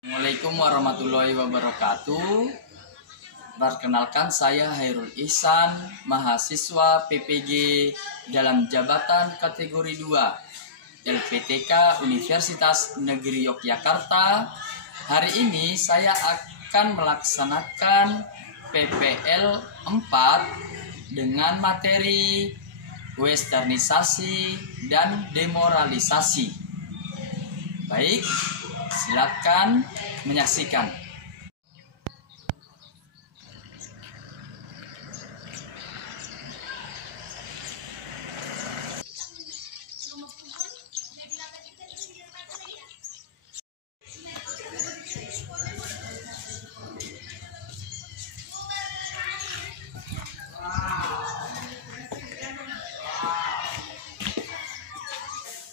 Assalamualaikum warahmatullahi wabarakatuh. Perkenalkan, saya Hairul Ihsan, mahasiswa PPG dalam jabatan kategori 2 LPTK Universitas Negeri Yogyakarta. Hari ini saya akan melaksanakan PPL 4 dengan materi westernisasi dan demoralisasi. Baik, silakan menyaksikan.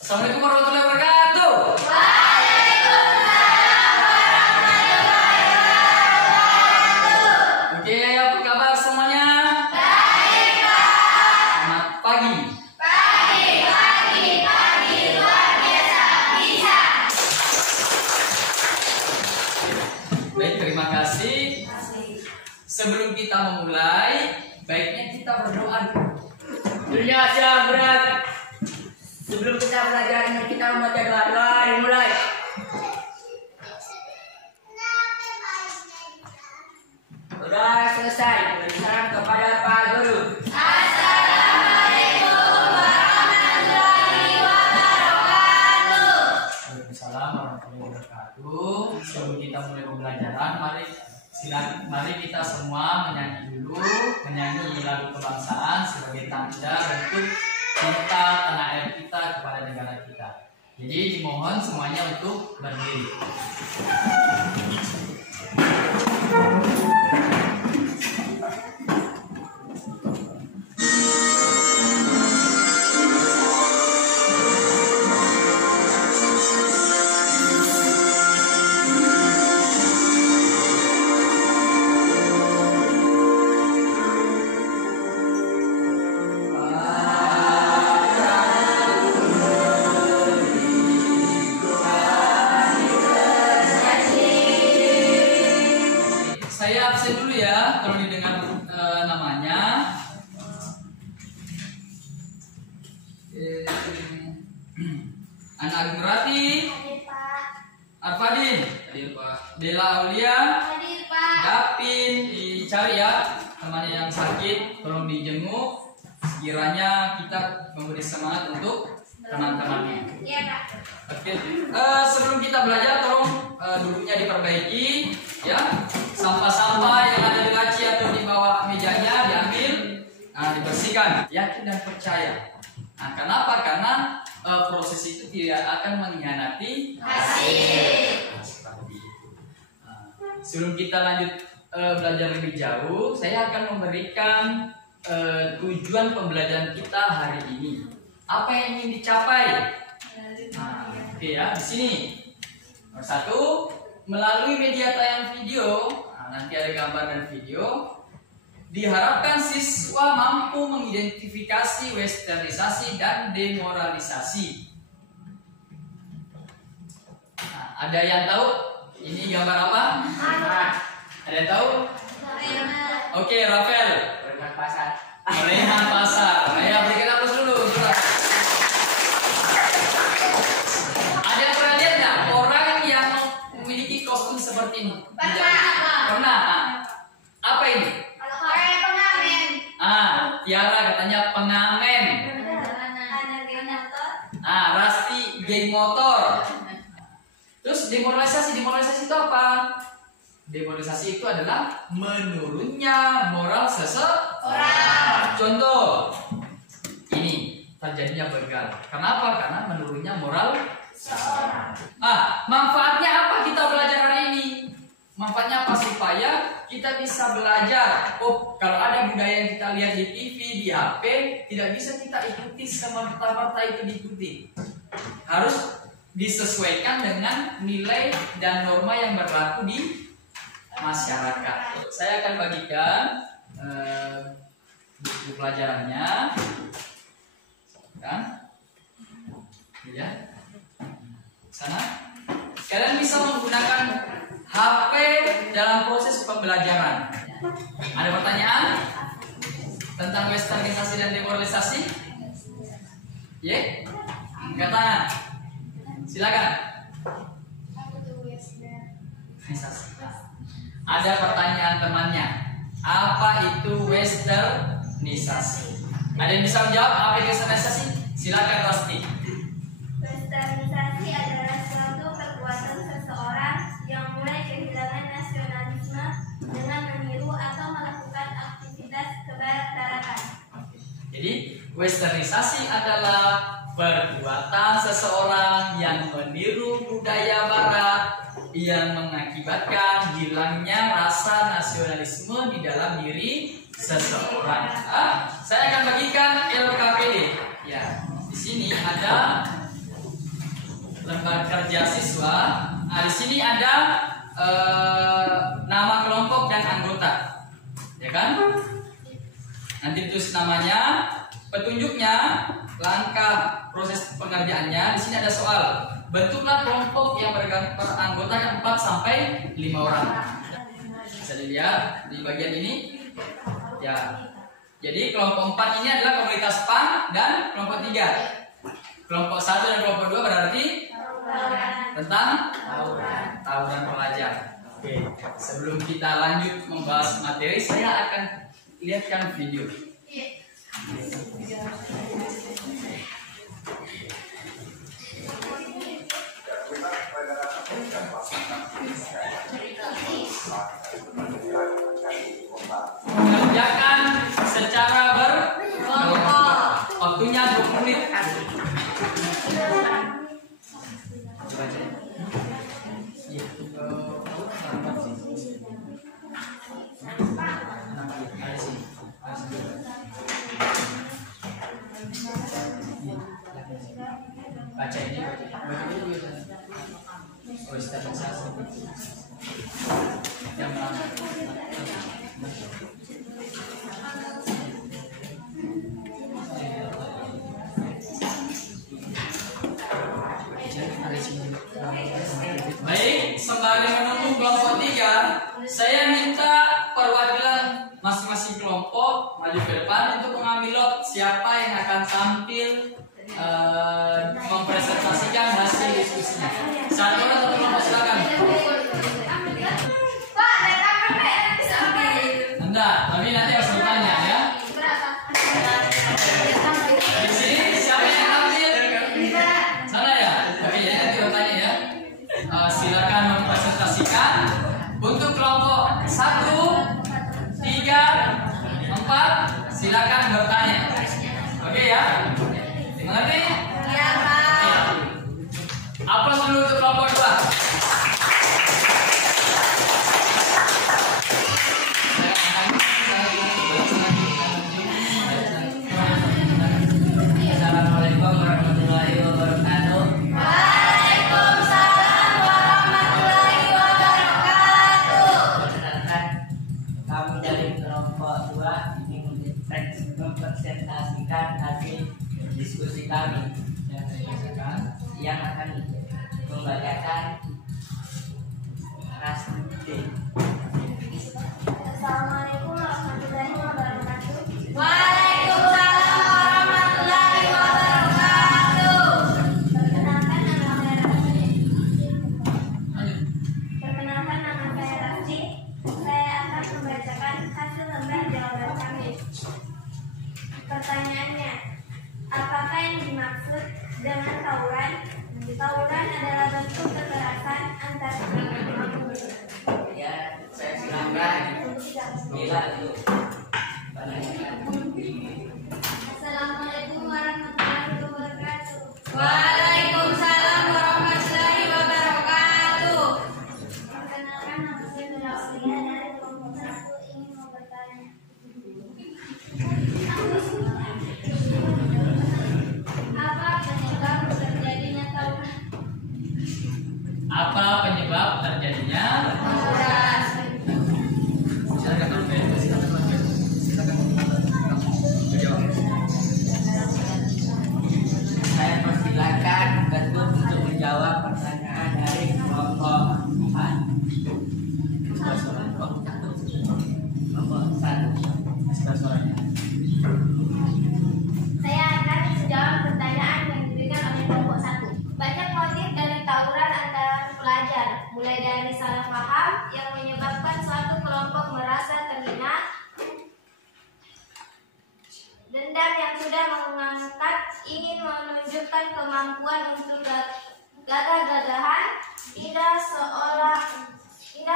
Assalamualaikum warahmatullahi wabarakatuh. Oke, apa kabar semuanya? Baik, Pak. Selamat pagi. Pagi, luar biasa, bisa. Baik, terima kasih. Sebelum kita memulai, baiknya kita berdoa. Dunia sudah berat. Sebelum kita belajar ini, kita membaca doa dimulai. Sudah selesai. Berbicara kepada Pak Guru. Assalamualaikum warahmatullahi wabarakatuh. Waalaikumsalam warahmatullahi wabarakatuh. Sebelum kita mulai pembelajaran, mari kita semua menyanyi lagu kebangsaan sebagai tanda bentuk cinta tanah air kita kepada negara kita. Jadi dimohon semuanya untuk berdiri. Saya absen dulu ya, kalau didengar namanya. Anak Agung Rati, Arfadin, Dela Aulia, Dapin, dicari ya teman yang sakit, tolong dijenguk. Sekiranya kita memberi semangat untuk teman-temannya. Oke, sebelum kita belajar, tolong duduknya diperbaiki, ya. Sampah-sampah yang ada di laci atau di bawah mejanya diambil, dibersihkan. Yakin dan percaya. Nah, kenapa? Karena proses itu tidak akan mengkhianati hasil. Seperti itu. Sebelum kita lanjut belajar lebih jauh, saya akan memberikan tujuan pembelajaran kita hari ini. Apa yang ingin dicapai? Oke ya, di sini. Nomor 1, melalui media tayang video, nanti ada gambar dan video, diharapkan siswa mampu mengidentifikasi westernisasi dan demoralisasi. Ada yang tahu ini gambar apa? Ada yang tahu? Oke, Rafael. Perempuan pasar. Perempuan pasar. Ya, berikan aplaus dulu. Ada yang pernah lihat nggak orang yang memiliki kostum seperti ini? Pernah. Apa ini? Tiara katanya pengamen. Rasti geng motor. Terus demoralisasi itu apa? Demoralisasi itu adalah menurunnya moral seseorang. Contoh, ini terjadinya begal. Kenapa? Karena menurunnya moral seseorang. Manfaatnya apa kita belajar hari ini? Manfaatnya apa? Supaya kita bisa belajar. Kalau ada budaya yang kita lihat di TV, di HP, tidak bisa kita ikuti semerta-merta itu diikuti. Harus disesuaikan dengan nilai dan norma yang berlaku di masyarakat. Saya akan bagikan buku pelajarannya. Kan? Ya. Sana. Kalian bisa menggunakan pembelajaran. Ada pertanyaan tentang westernisasi dan demoralisasi? Ya? Angkat tangan. Silakan. Ada pertanyaan temannya. Apa itu westernisasi? Ada yang bisa menjawab apa itu westernisasi? Silakan Rosti. Westernisasi adalah suatu perbuatan seseorang yang mulai kehilangan nasionalisme dengan meniru atau melakukan aktivitas kebarat-baratan. Jadi, westernisasi adalah perbuatan seseorang yang meniru budaya barat yang mengakibatkan hilangnya rasa nasionalisme di dalam diri seseorang. Saya akan bagikan LKPD. Ya, di sini ada lembar kerja siswa. Di sini ada nama kelompok dan anggota, ya kan? Nanti tulis namanya, petunjuknya, langkah proses pengerjaannya. Di sini ada soal. Bentuklah kelompok yang beranggotakan 4 sampai 5 orang. Bisa dilihat di bagian ini. Ya. Jadi kelompok 4 ini adalah komunitas PAN dan kelompok 3. Kelompok 1 dan kelompok 2 berarti tentang tawuran pelajar. Oke. Sebelum kita lanjut membahas materi, saya akan lihatkan video. Kerjakan secara berkelompok. Waktunya 20 menit. Baca ini, yang baik, sembari menunggu kelompok 3, saya minta perwakilan masing-masing kelompok maju ke depan untuk mengambil lot siapa yang akan tampil mempresentasikan hasil diskusinya. Satu orang satu kelompok, silakan. Anda, tapi nanti harus ditanya ya. Di sini siapa yang tampil? Sana ya. Oke, jadi nanti bertanya ya. Silakan mempresentasikan untuk kelompok 1, 3, 4. Silakan bertanya. Oke ya. Mengerti? Iya, Pak. Aplaus dulu untuk kelompok 2. Assalamualaikum warahmatullahi wabarakatuh. Waalaikumsalam warahmatullahi wabarakatuh. Perkenalkan, kami dari kelompok 2 ingin mempresentasikan hasil diskusi kami yang akan membacakan rasmi. Assalamualaikum warahmatullahi wabarakatuh. Waalaikumsalam warahmatullahi wabarakatuh. Perkenalkan nama saya Raffi. Saya akan membacakan hasil lembar jawaban kami. Pertanyaannya, apakah yang dimaksud dengan tawuran? Tawuran adalah bentuk kekerasan antar Ya, saya silakan bila itu. Assalamualaikum warahmatullahi wabarakatuh. Waalaikumsalam warahmatullahi wabarakatuh. Perkenalkan, nama saya Aulia dari kelompok 1 ingin mau bertanya. Apa penyebab terjadinya tawuran? Apa penyebab terjadinya? Tawuran. Silakan. Silakan. mulai dari salah paham yang menyebabkan suatu kelompok merasa terhina, dendam yang sudah mengangkat ingin menunjukkan kemampuan untuk gagah-gagahan, hingga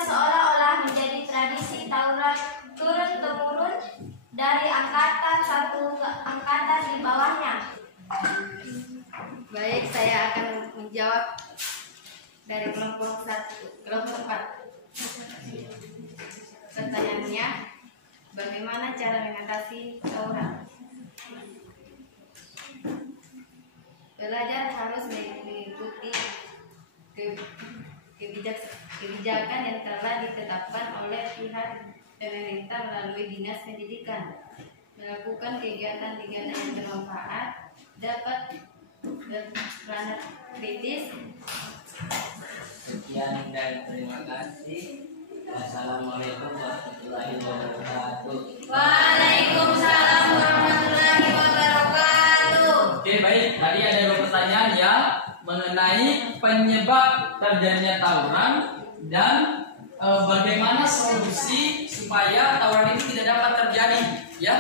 seolah-olah menjadi tradisi tawuran turun-temurun dari angkatan satu ke angkatan di bawahnya. Baik, saya akan menjawab dari kelompok 4. Pertanyaannya, bagaimana cara mengatasi tawuran? Pelajar harus mengikuti kebijakan yang telah ditetapkan oleh pihak pemerintah melalui Dinas Pendidikan, melakukan kegiatan-kegiatan yang bermanfaat, dapat berperan kritis. Sekian dan terima kasih. Wassalamualaikum warahmatullahi wabarakatuh. Waalaikumsalam warahmatullahi wabarakatuh. Oke, baik. Tadi ada 2 pertanyaan ya mengenai penyebab terjadinya tawuran dan bagaimana solusi supaya tawuran itu tidak dapat terjadi, ya.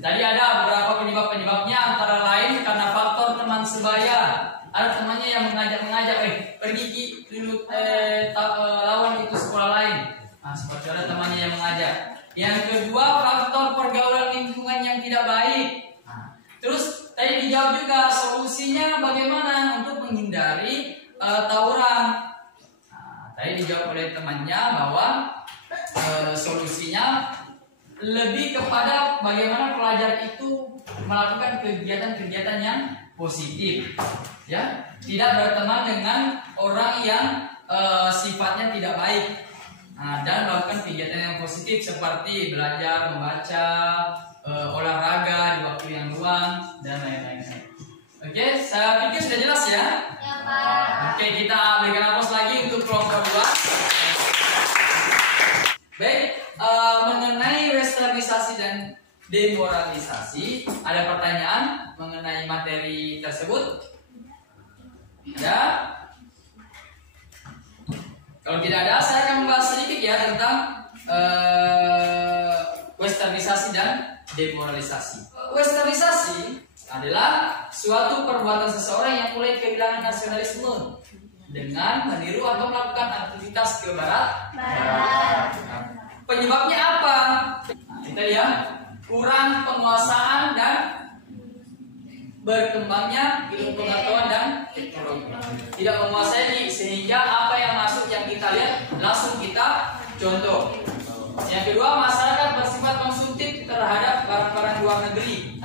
Tadi ada beberapa penyebabnya, antara lain karena faktor teman sebaya. Ada temannya yang mengajak, pergi dulu lawan itu sekolah lain. Nah, seperti ada temannya yang mengajak. Yang kedua, faktor pergaulan lingkungan yang tidak baik. Nah, terus tadi dijawab juga solusinya bagaimana untuk menghindari tawuran. Nah, tadi dijawab oleh temannya bahwa solusinya lebih kepada bagaimana pelajar itu melakukan kegiatan-kegiatan yang positif, ya, tidak berteman dengan orang yang sifatnya tidak baik. Nah, dan melakukan kegiatan yang positif seperti belajar, membaca, olahraga di waktu yang luang dan lain-lain. Oke, saya pikir sudah jelas ya. Ya, Pak. Oke, kita berikan aplaus lagi untuk kelompok 2. Baik, mengenai westernisasi dan demoralisasi, ada pertanyaan mengenai materi tersebut? Ya. Kalau tidak ada, saya akan membahas sedikit ya tentang westernisasi dan demoralisasi. Westernisasi adalah suatu perbuatan seseorang yang mulai kehilangan nasionalisme dengan meniru atau melakukan aktivitas ke barat. Penyebabnya apa? Nah, kita lihat kurang penguasaan dan berkembangnya ilmu pengetahuan dan teknologi. Tidak menguasai sehingga apa yang masuk yang kita lihat langsung kita contoh. Yang kedua, masyarakat bersifat konsumtif terhadap barang-barang luar negeri.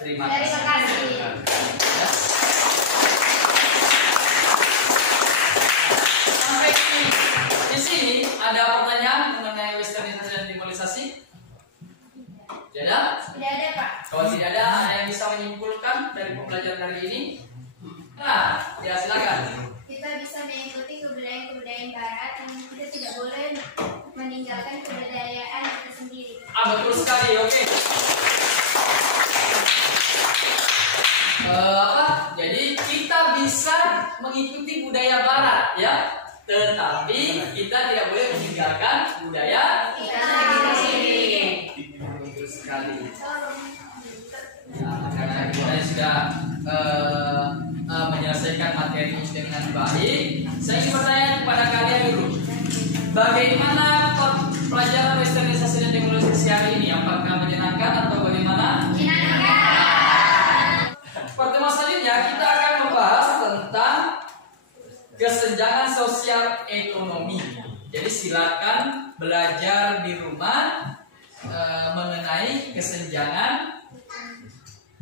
Terima kasih. Ya. Sampai di sini ada pertanyaan mengenai westernisasi dan demoralisasi? Tidak ada? Tidak ada, Pak. Kalau tidak ada yang bisa menyimpulkan dari pembelajaran hari ini? Nah, ya silakan. Kita bisa mengikuti kebudayaan barat yang kita tidak boleh meninggalkan kebudayaan kita sendiri. Betul sekali, oke. Jadi kita bisa mengikuti budaya barat, ya. Tetapi kita tidak boleh meninggalkan budaya Kita sendiri. Betul sekali. Nah, karena kita sudah menyelesaikan materi dengan baik, saya ingin bertanya kepada kalian dulu, bagaimana pelajaran westernisasi dan demoralisasi hari ini? Apakah menyenangkan atau bagaimana? Pertemuan selanjutnya kita akan membahas tentang kesenjangan sosial ekonomi. Jadi silakan belajar di rumah mengenai kesenjangan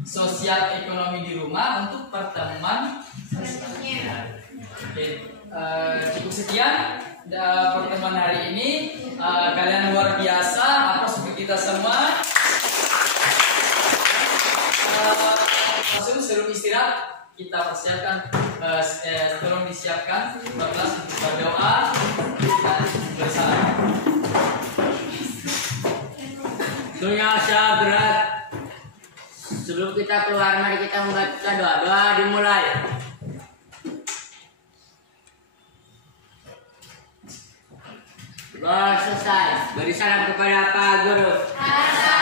sosial ekonomi di rumah untuk pertemuan selanjutnya. Oke, cukup sekian pertemuan hari ini. Kalian luar biasa, aplaus untuk kita semua. Langsung sebelum istirahat kita persiapkan, tolong disiapkan kelas untuk berdoa dan bersama. Dunia berat. Sebelum kita keluar, mari kita membaca doa. Doa dimulai. Selesai. Beri salam kepada Pak Guru. Assalamualaikum